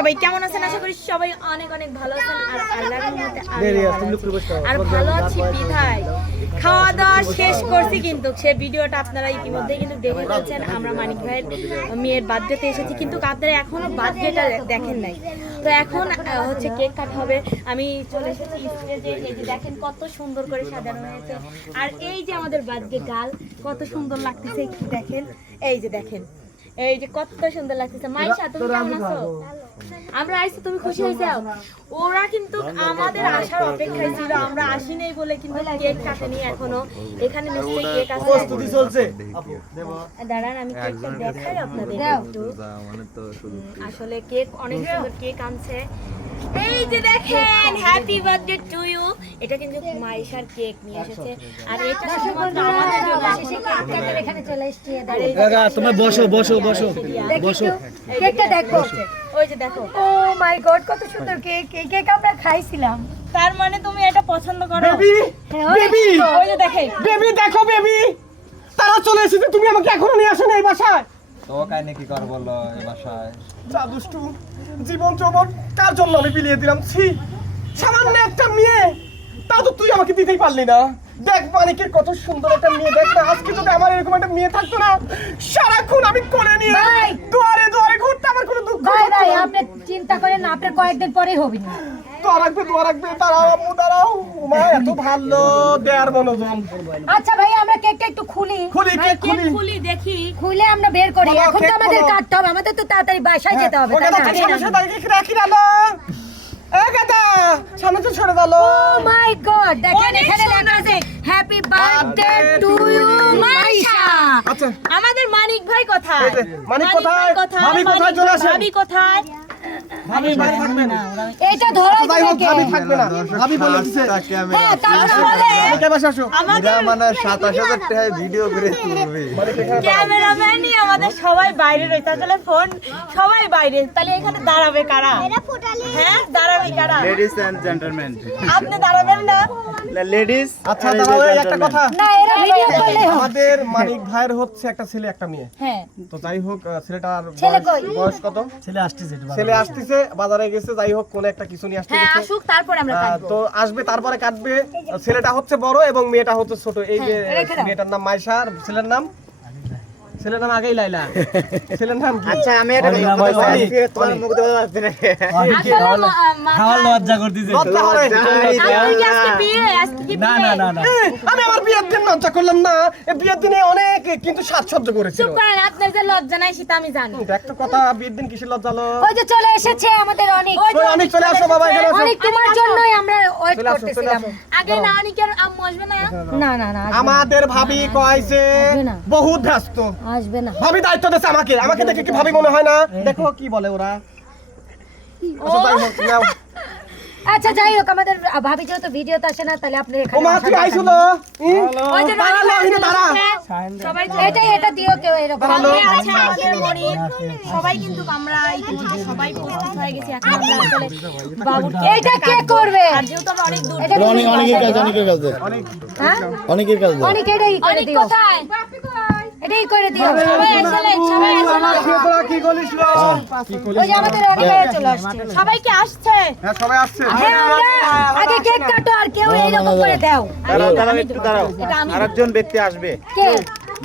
সবাই কেমন আছেন? আশা করি সবাই অনেক অনেক ভালো আছেন। আর আল্লাহর রহমতে আর ভালো আছি বিধায় খাওয়া দাওয়া শেষ করছি, কিন্তু সে ভিডিওটা আপনারা ইতিমধ্যে কিন্তু দেখে ফেলছেন। আমরা মানিক ভাইয়ের মেয়ের বার্থডেতে এসেছি, কিন্তু আপনারা এখনো বার্থডেটা দেখেন নাই। তো এখন হচ্ছে কেক কাটা হবে। আমি চলে এসেছি স্টেজে। এই যে দেখেন কত সুন্দর করে সাজানো হয়েছে। আর এই যে আমাদের বার্থডে গার্ল, কত সুন্দর লাগতেছে একটু দেখেন। এই যে দেখেন, এই যে কত সুন্দর লাগতেছে। মাইশা তুমি কেমন আছো? আমরা আইছি, তুমি খুশি হয়েছো? ওরা কিন্তু আমাদের আসার অপেক্ষায় ছিল, আমরা আসি নাই বলে কিন্তু কেক কাটেনি এখনো। এখানে নিশ্চয়ই কেক আছে, প্রস্তুতি চলছে। দাঁড়ান আমি কেকটা দেখাই আপনাদের একটু। আসলে কেক অনেক সুন্দর কেক আনছে। এই যে দেখেন, হ্যাপি বার্থডে টু ইউ। এটা কিন্তু মাইশার কেক নিয়ে এসেছে। আর এটা শুধুমাত্র আমাদের জন্য। আপনাদের এখানে চলে এসেছি। দাদা তোমরা বসো বসো বসো বসো। কেকটা দেখো, ওই যে দেখো। ও মাই গড, কত সুন্দর কেক। এই কেক আমরা খাইছিলাম। তার মানে তুমি এটা পছন্দ করো? বেবি বেবি ওই যে দেখেন, বেবি দেখো বেবি, তারা চলে এসেছে, তুমি আমাকে এখনো নিয়ে আসো না এই বাসায়। তো কাইনে কি কর বলো এই বাসায়? যা দুষ্টু, জীবন যৌবন কার জন্য আমি বিলিয়ে দিলাম। ছি, সামান্য একটা মেয়ে, তাও তো তুই আমাকে দিতেই পারলি না। দেখ মানিকের কত সুন্দর একটা মেয়ে, দেখ না, আজকে যদি আমার এরকম একটা মেয়ে থাকতো না, সারাক্ষণ আমি কোলে নিয়ে দুয়ারে দুয়ারে ঘুরতে আমার কোনো দুঃখ ভাই হতো ভাই, না। আপনি চিন্তা করেন না, আপনার কয়েকদিন পরেই হবে না। দোয়া রাখবে দোয়া রাখবে, দাঁড়াও আম্মু দাঁড়াও। মা এত ভালো দেয়ার মনোজন। আচ্ছা ভাই, আমরা কেকটা একটু খুলি। খুলি ভাই কেক কেক খুলি। খুলি দেখি। খুলে আমরা বের করি। বাবা, এখন তো কেক আমাদের বলো। কাটতে হবে, আমাদের তো তাড়াতাড়ি বাসায় যেতে হবে, ওকে তাই তো না? সামনে সামনে দাঁড়িয়ে রাখি না। এ গাদা, সামনে তো সরে দাও। ও মাই গড, দেখেন অনেক এখানে লেখা সুন্দর। আছে happy birthday to you Maisha. আচ্ছা আমাদের মানিক ভাই কোথায়? এই যে, মানিক কোথায়? ভাই কোথায়? ভাবি কোথায়? চলে আসেন। ভাবি কোথায়? ভাবি বাড়ি থাকবে না। এটা ধরো আচ্ছা, যাই হোক, কেক। ভাবি থাকবে না। ভাবি বলে দিছে। হ্যাঁ, তারপরে বলে কে বাসা আসো? আমাদের মানে 27,000 টাকায় ভিডিও করে তুলবে। ক্যামেরাম্যানই আমাদের সবাই বাইরে রয়েছে। আসলে ফোন সবাই বাইরে, তাহলে এখানে দাঁড়াবে কারা? হ্যাঁ, দাঁড়াবে কারা? Ladies and gentleman. আপনি দাঁড়াবেন না? লেডিস আচ্ছা দাঁড়াও, এই একটা কথা। না, এরা ভিডিও করলে হবে। আমাদের মানিক ভাইয়ের হচ্ছে একটা ছেলে একটা মেয়ে। হ্যাঁ, তো যাই হোক, ছেলেটার ছেলে কই? বয়স কত? ছেলে আসতেছে, বাজারে গেছে। যাই হোক, কোন একটা কিছু নিয়ে আসতে হ্যাঁ, গেছে। আসুক তারপর আমরা কাটবো। তো আসবে, তারপরে কাটবে। ছেলেটা হচ্ছে বড় এবং মেয়েটা হচ্ছে ছোট। এই যে রেখে দাও। মেয়েটার নাম মাইশা, আর ছেলের নাম আগেই লাইলা। ছেলের নাম কি? আচ্ছা আমি এটা অনি। তোমার মুখ দেওয়া যাচ্ছে না। আসলে লজ্জা করে। আপনি কি আজকে বিয়ে? আজকে কি বিয়ে? আমি আমার বিয়ের দিন লজ্জা করলাম না। এই বিয়ের দিনে অনেক কিন্তু সাজসজ্জ করেছিল। চুপ করেন, আপনার যে লজ্জা নাই সেটা আমি জানি। দেখ তো কথা, বিয়ের দিন কিসের লজ্জা হলো? ওই যে চলে এসেছে আমাদের অনেক। ওই যে অনেক চলে আসো বাবা, এখানে আসো। অনেক তোমার জন্যই আমরা ওয়েট চলে আসো, চলে করতেছিলাম। আসো। আগে নানিকের আম্মু আসবে না? না না না, আমাদের ভাবি কইছে আসবে না। বহুত ব্যস্ত। আসবে না। ভাবি দায়িত্ব দিয়েছে আমাকে দেখে কি ভাবি মনে হয় না? দেখো কি বলে ওরা। আচ্ছা যাই হোক, নাও। আচ্ছা যাই হোক, আমাদের ভাবি যেহেতু ভিডিওতে আসে না, তাহলে আপনি ও এখানে মা আসার তুই দরকার আইছো নেই। না? ওই যে দাঁড়া, নানি এখানে দাঁড়া। সবাই এটা দিও কেউ এরকম। সামনে আছে আমাদের মনির। সবাই কিন্তু আমরা ইতিমধ্যে সবাই প্রস্তুত হয়ে গেছি। এখন আমরা আসলে বাবুকে এটা কে করবে? আর যেহেতু আমরা অনেক দূর এটা হ্যাঁ? অনেক এটাই করে অনেক দিও। কোথায়? এটাই করে দিও। সবাই আসলে সবাই আসলে তোরা কি বলিস লো? ওই যে আমাদের অনেক ভাইয়া চলে আসছে। সবাই কি আসছে? হ্যাঁ সবাই আসছে। হ্যাঁ, আমরা আগে কেক কাটো আর কেউ এরকম করে দাও। দাঁড়াও একটু দাঁড়াও। আরেকজন ব্যক্তি আসবে। কে?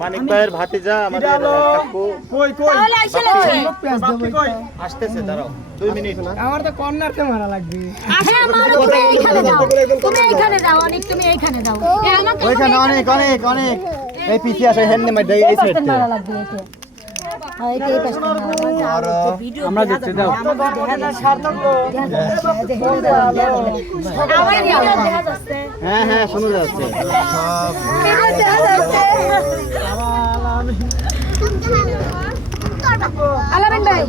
মানিক ভাইয়ের ভাতিজা আমাদের কাকু কই তাহলে আইসে লাগছে। বাপি কই? আসতেছে, দাঁড়াও 2 মিনিট। আমার তো কর্নারকে মারা লাগবে। হ্যাঁ, মারো, তুমি এইখানে দাও। তুমি এইখানে দাও, অনেক তুমি এইখানে দাও। আমাকে ওইখানে অনেক এই পিছিয়ে আসে হেন নেমে দেই এই এই সাইড পাশে মারা লাগবে একে। হ্যাঁ, এটা এই পাশে মারা লাগবে। ভিডিও আমরা দেখতে দাও। সার্থক গো। আমার ভিডিও দেখা যাচ্ছে। হ্যাঁ শোনা যাচ্ছে। আলামিন ভাই,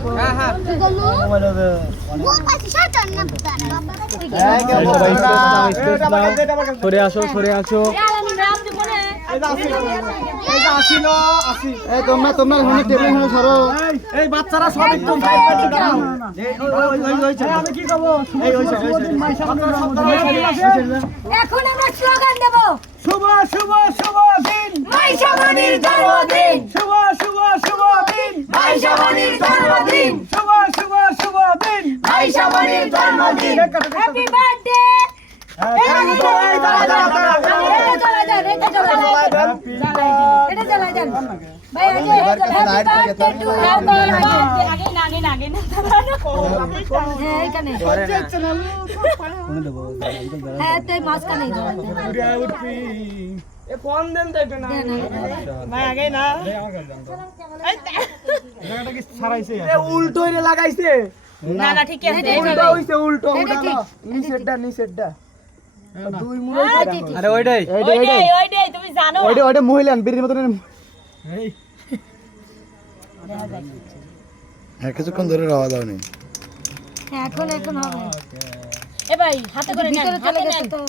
সরে আসো। এই আলামিন রাম দিব না। এইটা আসিল, আসি। এই তোমরা ওখানে টেবিল এখানে সরো। এই বাচ্চারা সব একদম সাইড বাই সাইড দাঁড়াও। আমি কি করব? এই হইছে। এখন আমরা স্লোগান দেব। শুভ শুভ শুভ দিন। মাইশা মনির জন্মদিন। শুভ শুভ শুভ দিন। মাইশা মনির জন্মদিন। শুভ শুভ শুভ দিন। মাইশামণির জন্মদিন। হ্যাপি বার্থডে এটা জ্বালাই দেন ভাই আগে হ্যাপি বার্থডে টু হ্যাঁ এখানে হ্যাঁ তাই মাঝখানে ফোন দেন তো একটু না ভাই আগে না জায়গাটা কি ছাড়াইছে উল্টো এর লাগাইছে না না ঠিক আছে উল্টো হইছে উল্টো এটা ঠিক নিচেরটা দুই মুড়ো আরে ওইটাই ওইটাই তুমি জানো ওইটা মহিলান বিড়ির মতন এই হ্যাঁ কিছুক্ষণ ধরে রাওয়া দাও নি হ্যাঁ এখন হবে এ ভাই হাতে করে নেন ভিতরে চলে গেছে তো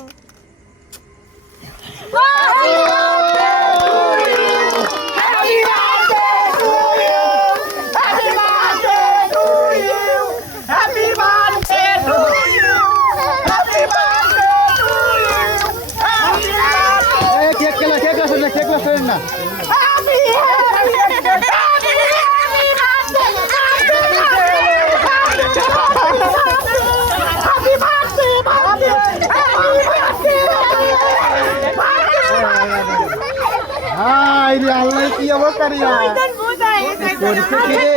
কেক ক্লাস না হাই রে আল্লাহ কি অবস্থা রে পরীক্ষা কি রে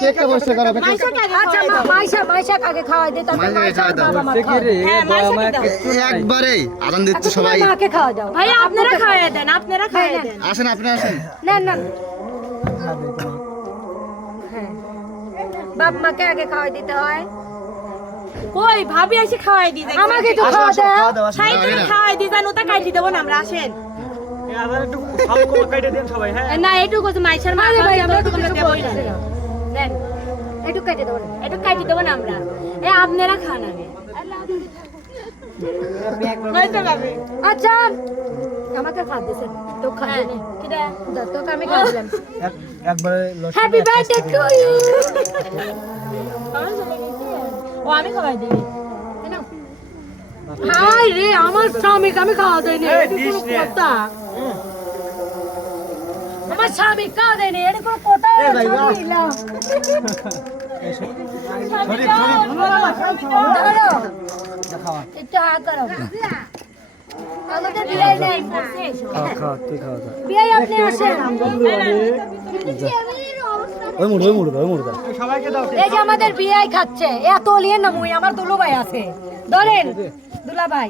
কেকটা বসে করো আচ্ছা মাইশা কাকে খাওয়াই দে তারপর একবারে আরাম দিচ্ছে সবাই মাকে খাওয়া দাও ভাই আপনারা খাওয়াই দেন আসেন আপনি আসেন না হ্যাঁ বাপ মাকে আগে খাওয়াই দিতে হয় কই ভাবি এসে খাওয়াই দি আমাকে একটু খাওয়া দাও সাই তুমি খাওয়াই দি জান ওটা কাটি দেব না আমরা আসেন আবার একটু হালকা কাটে দেন সবাই হ্যাঁ না এটুকু তো মাইশার মা আরে ভাই আমরা তো একটু তোমরা কিছু দেবই না বলছি না। দেন একটু কেটে দেবো একটু কাটি দেব না আমরা আপনারা খান আগে নয়তো ভাবি আচ্ছা আমাকে খাওয়া দিছেন তো খাওয়া নে কিরা তোকে আমি খাওয়া দিলাম একবারে হ্যাপি বার্থডে টু ইউ ও আমি খাওয়াই দিই হাই রে আমার স্বামীকে আমি খাওয়া দেয়নি এটা কোনো কথা আমার স্বামী খাওয়া দেয়নি এটা কোনো কথা দিলাম দাঁড়াও একটু হা করো আমাদের বিয়ে নেই বিয়ে আপনি আসেন ওই মুড় সবাইকে দাও এই যে আমাদের বিয়ে খাচ্ছে এত লিয়ে না মুই আমার দুলু ভাই আছে ধরেন দুলা ভাই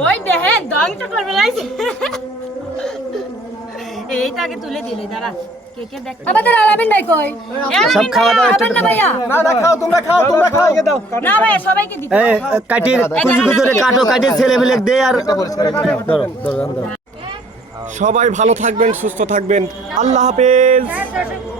ওই দেখেন দংটা করবে লাইছে এইটা আগে তুলে দিলে দাঁড়া কেকে দেখ আমাদের আলামিন ভাই কই সব খাওয়া দাওয়া খাবেন না ভাইয়া না খাও তোমরা খাও দাও না ভাই সবাইকে দিতে এই কাটির কুচি কুচি কাটো কাটির ছেলে মিলে দে আর ধরো সবাই ভালো থাকবেন সুস্থ থাকবেন আল্লাহ হাফেজ হ্যাঁ,